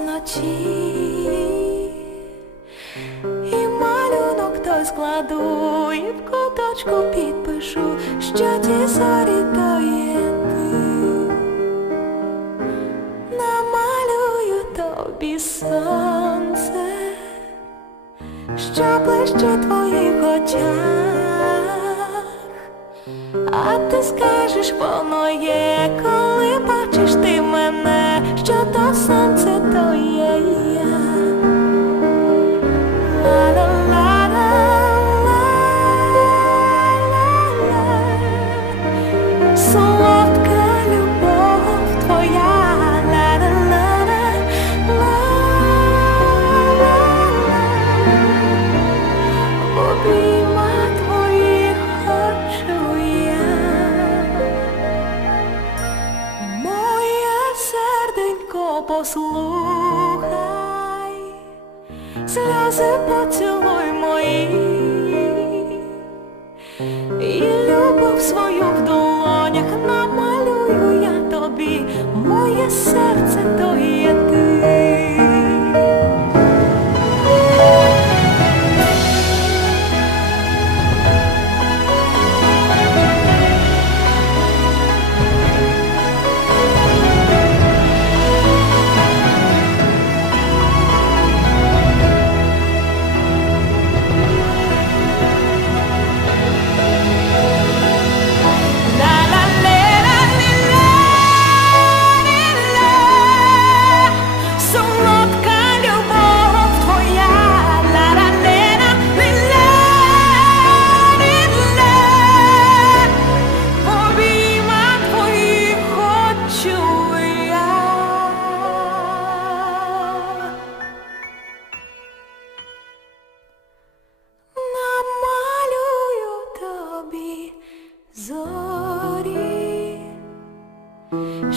вночі, і малюнок той складу, і в куточку підпишу, що ті зорі то є ти. Намалюю тобі сонце, що ближче твоїх очах, а ти скажеш, воно є, коли поцілуй мої, і любов свою в долонях намалюю я тобі, моє серце то є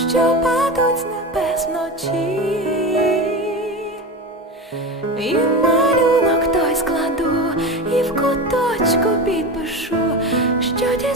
що падуть з небес вночі, і малюнок той складу, і в куточку підпишу, що ті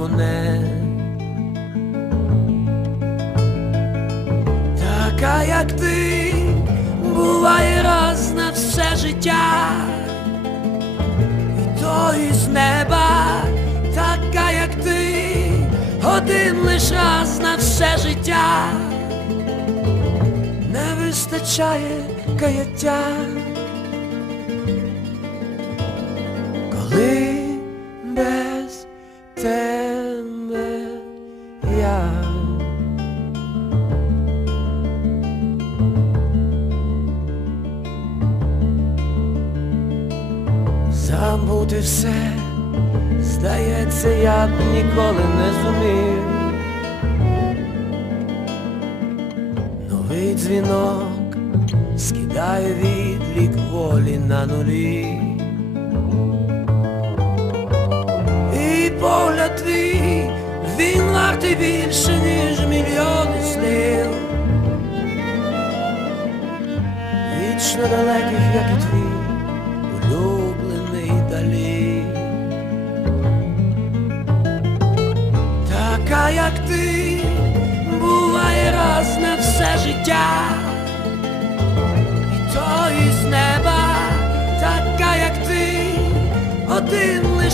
моне. Така, як ти, буває раз на все життя, і то із неба, така, як ти, один лиш раз на все життя, не вистачає каяття. коли Забути все, здається, я б ніколи не зумів. Новий дзвінок скидає відлік волі на нулі. І погляд твій, він вартий більше, ніж мільйони слів. Вічно далеких, як і твій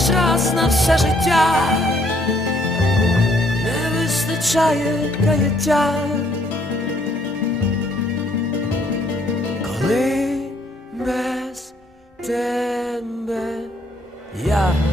час на все життя, не вистачає каяття, коли без тебе я.